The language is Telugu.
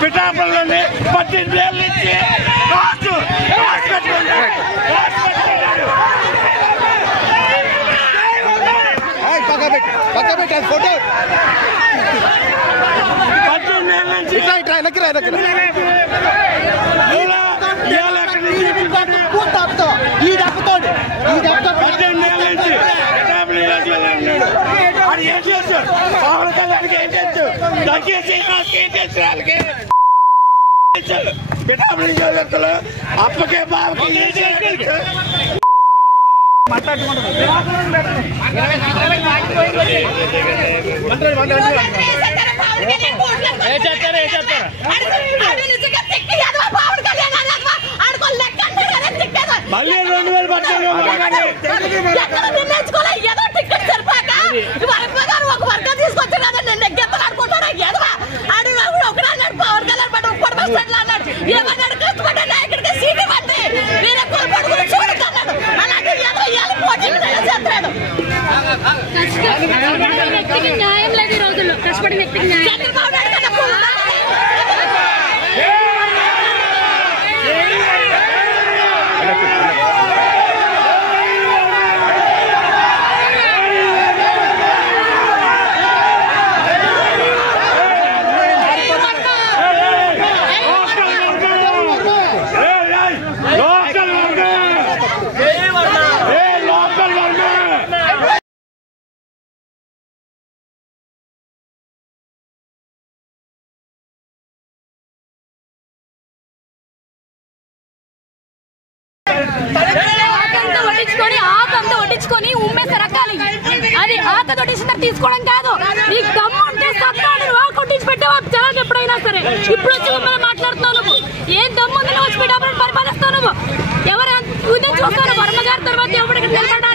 పిఠాపురంలోని 18 ఏళ్ళ నుంచి ఫోటో 18 ఏళ్ళ నుంచి పవన్ కళ్యాణ్కి ఏం తెలుసు పిఠాపురం అప్పకే బాబుకి మళ్ళీ 2018 ఒక వర్గం తీసుకొచ్చారు కదా నేను నెగ్గెత్తలు ఆడుకుంటాను పవన్ కళ్యాణ్ పట్టు ఉప్పటి బస్ స్టాండ్ అన్నాడు ఏమన్నాడు కష్టపడ్డా నాయకుడికి సీట్ ఇవ్వండి మీరే కొనుగోలు చూడకన్నాడు అలాగే చేస్తున్నాడు వ్యక్తికి న్యాయం లేదు ఈ రోజుల్లో కష్టపడిన వ్యక్తికి న్యాయం వడ్డించుకొని ఉమ్మేసే రకాలి అది ఆక తొట్టించిన తీసుకోవడం కాదు నీకు దమ్ము ఉంటే సత్తాడు కొట్టించి పెట్టావు జనాలకు ఎప్పుడైనా సరే ఇప్పుడు వచ్చి మిమ్మల్ని మాట్లాడుతున్నావు నువ్వు ఏం దమ్ము ఉందని వచ్చి పెట్టాలని పరిపాలిస్తావు నువ్వు ఎవరు చూస్తాను వర్మ గారి తర్వాత ఎవరికి నిలబడ్డా